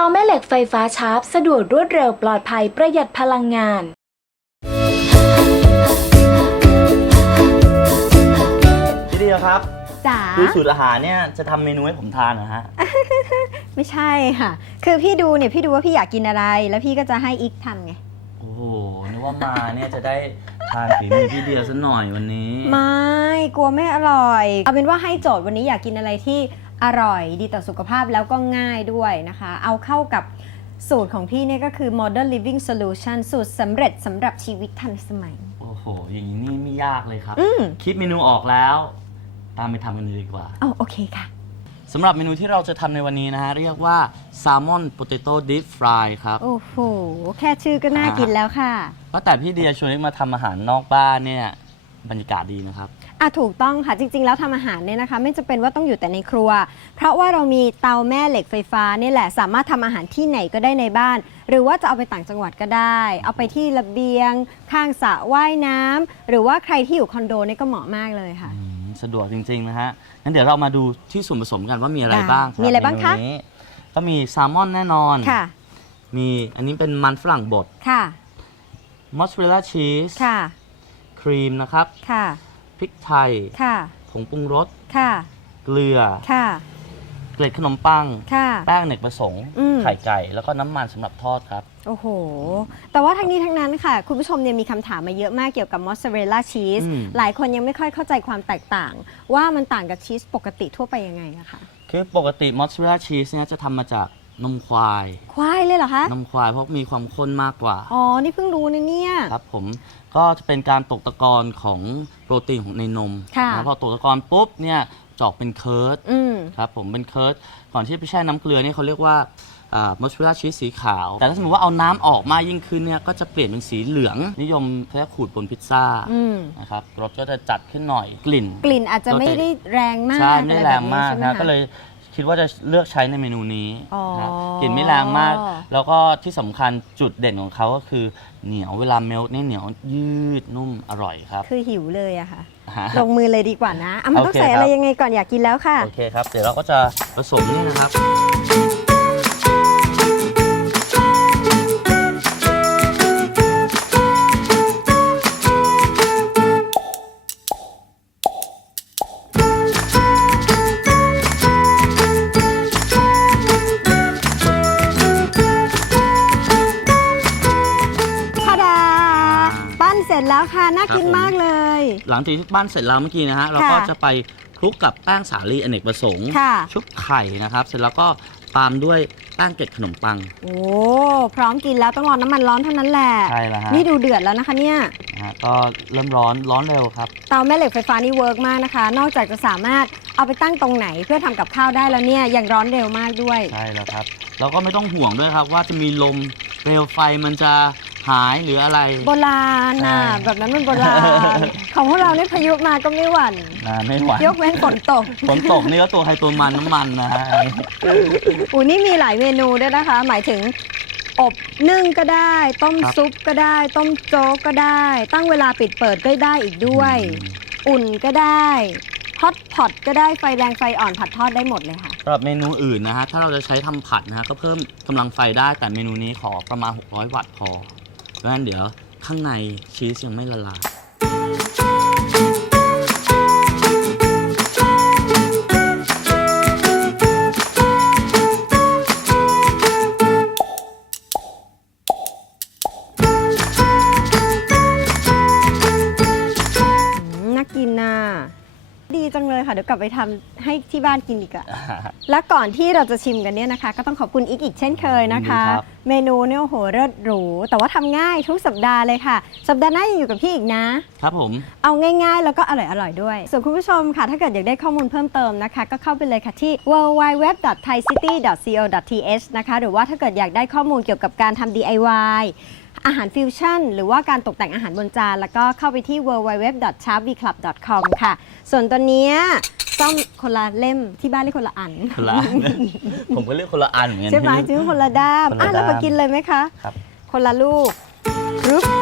เตาแม่เหล็กไฟฟ้าชาร์ปสะดวกรวดเร็วปลอดภัยประหยัดพลังงานพี่เดียครับจ๋าคือสูตรอาหารเนี่ยจะทำเมนูให้ผมทานนะฮะ ไม่ใช่ค่ะ คือพี่ดูเนี่ยพี่ดูว่าพี่อยากกินอะไร แล้วพี่ก็จะให้อีกทำไง โอ้โหนึกว่ามาเนี่ยจะได้ทานฝีมือพี่เดียซะหน่อยวันนี้ ไม่ กลัวไม่อร่อย เอาเป็นว่าให้โจทย์วันนี้อยากกินอะไรที่ อร่อยดีต่อสุขภาพแล้วก็ง่ายด้วยนะคะ เอาเข้ากับสูตรของพี่เนี่ยก็คือ modern living solution สูตรสำเร็จสำหรับชีวิตทันสมัย โอ้โห อย่างนี้นี่ไม่ยากเลยครับ อืม คิดเมนูออกแล้ว ตามไปทำกันเลยดีกว่าเอาโอเคค่ะ สำหรับเมนูที่เราจะทำในวันนี้นะฮะ เรียกว่า Salmon Potato Deep Fry ครับ โอ้โห แค่ชื่อก็น่ากินแล้วค่ะ ว่าแต่พี่เดียชวนให้มาทำอาหารนอกบ้านเนี่ย บรรยากาศดีนะครับ อะถูกต้องค่ะจริง ๆ แล้วทำอาหารเนี่ยนะคะ ไม่จำเป็นว่าต้องอยู่แต่ในครัว เพราะว่าเรามีเตาแม่เหล็กไฟฟ้านี่แหละสามารถทำอาหารที่ไหนก็ได้ในบ้าน หรือว่าจะเอาไปต่างจังหวัดก็ได้ เอาไปที่ระเบียง ข้างสระว่ายน้ำหรือว่าใครที่อยู่คอนโดนี่ก็เหมาะมากเลยค่ะ อืมสะดวกจริง ๆ นะฮะ งั้นเดี๋ยวเรามาดูที่ส่วนผสมกันว่ามีอะไรได้บ้างสำหมีอะไรบ้างคะ เมนูนี้ก็มีแซลมอนแน่นอน ค่ะมีอันนี้เป็นมันฝรั่งบดค่ะมอสซาเรลล่าชีสค่ะ ครีมนะครับค่ะ พริกไทยค่ะ ผงปรุงรส ค่ะ เกลือ ค่ะ เกล็ดขนมปัง ค่ะ แป้งอเนกประสงค์ อืม ไข่ไก่ แล้วก็น้ำมันสำหรับทอดครับ โอ้โห แต่ว่าทั้งนี้ทั้งนั้นค่ะ คุณผู้ชมเนี่ยมีคำถามมาเยอะมากเกี่ยวกับมอสซาเรลล่าชีส อืม หลายคนยังไม่ค่อยเข้าใจความแตกต่าง ว่ามันต่างกับชีสปกติทั่วไปยังไงอะคะ คือปกติมอสซาเรลล่าชีสเนี่ยจะทำมาจาก นมควาย ควายเลยเหรอคะ นมควายเพราะมีความข้นมากกว่า อ๋อ นี่เพิ่งรู้นะเนี่ย ครับผมก็จะเป็นการตกตะกอนของโปรตีนของในนมค่ะแล้วพอตกตะกอนปุ๊บเนี่ยจะออกเป็นเคิร์ดอืม ครับผมเป็นเคิร์ดก่อนที่จะไปแช่น้ำเกลือนี่เขาเรียกว่าอ่ามอสซาเรลล่าชีสสีขาว แต่ถ้าสมมติว่าเอาน้ำออกมากยิ่งขึ้นเนี่ยก็จะเปลี่ยนเป็นสีเหลือง นิยมแค่ขูดบนพิซซ่าอืม นะครับรสก็จะจัดขึ้นหน่อยกลิ่น กลิ่นอาจจะไม่ได้แรงมากใช่ไม่อะได้ไรแรแบบงนี้มากใช่ไหมนะคะก็เลย คิดว่าจะเลือกใช้ในเมนูนี้อ๋อนะกลิ่นไม่แรงมาก แล้วก็ที่สำคัญจุดเด่นของเขาก็คือเหนียวเวลาเมลต์เนี่ยเหนียวยืดนุ่มอร่อยครับ คือหิวเลยอะค่ะ ฮะ ลงมือเลยดีกว่านะอะมันต้องโอเคใส่อะไรครับ ยังไงก่อนอยากกินแล้วค่ะ โอเคครับ เดี๋ยวเราก็จะผสมนี่นะครับ เสร็จแล้วค่ะ น่ากินครับผมมากเลย หลังจากที่ปั้นเสร็จแล้วเมื่อกี้นะฮะเราก็จะไปคลุกกับแป้งสาลีอเนกประสงค์ค่ะชุบไข่นะครับ เสร็จแล้วก็ตามด้วยแป้งเกล็ดขนมปัง โอ้พร้อมกินแล้วต้องรอน้ำมันร้อนเท่านั้นแหละใช่แล้วฮะนี่ดูเดือดแล้วนะคะเนี่ยนะฮะก็เริ่มร้อนร้อนเร็วครับ เตาแม่เหล็กไฟฟ้านี่เวิร์กมากนะคะ นอกจากจะสามารถเอาไปตั้งตรงไหนเพื่อทำกับข้าวได้แล้วเนี่ยยังร้อนเร็วมากด้วย ใช่แล้วครับ แล้วก็ไม่ต้องห่วงด้วยครับว่าจะมีลมเปลวไฟมันจะ หายหรืออะไร โบราณน่ะใช่ แบบนั้นมันโบราณ ของพวกเราเนี่ยพายุมาก็ไม่หวั่นนะไม่ไหวยกเว้นฝนตกฝนตกนี่ก็ตัวใครตัวมันน้ำมันนะฮะอูนี่มีหลายเมนูด้วยนะคะ หมายถึง อบนึ่งก็ได้ ต้มครับซุปก็ได้ ต้มโจ๊กก็ได้ ตั้งเวลาปิดเปิดก็ได้อีกด้วย อุ่นก็ได้ฮอตพอตก็ได้ไฟแรงไฟอ่อนผัดทอดได้หมดเลยค่ะ สำหรับเมนูอื่นนะฮะถ้าเราจะใช้ทำผัดนะฮะก็เพิ่มกำลังไฟได้แต่เมนูนี้ขอประมาณ 600 วัตต์พอ เพราะฉะนั้นเดี๋ยวข้างในชีสยังไม่ละลาย ค่ะเดี๋ยวกลับไปทำให้ที่บ้านกินอีกอะและก่อนที่เราจะชิมกันเนี่ยนะคะ ก็ต้องขอบคุณอีกอีกเช่นเคยนะคะ ยินดีครับ เมนูเนี่ยโอ้โหเลิศหรู แต่ว่าทำง่ายทุกสัปดาห์เลยค่ะ สัปดาห์หน้ายังอยู่กับพี่อีกนะ ครับผม เอาง่ายๆ แล้วก็อร่อยๆ ด้วย ส่วนคุณผู้ชมค่ะ ถ้าเกิดอยากได้ข้อมูลเพิ่มเติมนะคะ ก็เข้าไปเลยค่ะที่ www.thaicity.co.th นะคะ หรือว่าถ้าเกิดอยากได้ข้อมูลเกี่ยวกับการทำ DIY อาหารฟิวชั่น หรือว่าการตกแต่งอาหารบนจาน แล้วก็เข้าไปที่ www.sharpvclub.com ค่ะ ส่วนตัวเนี้ยต้องคนละเล่มที่บ้านเรียกคนละอันคนละผมก็เลือกคนละอันเหมือนกันใช่ไหมที่จื้อคนละด้ามคนละอะเราด้ามไปกินเลยไหมคะครับคนละลูกรึบ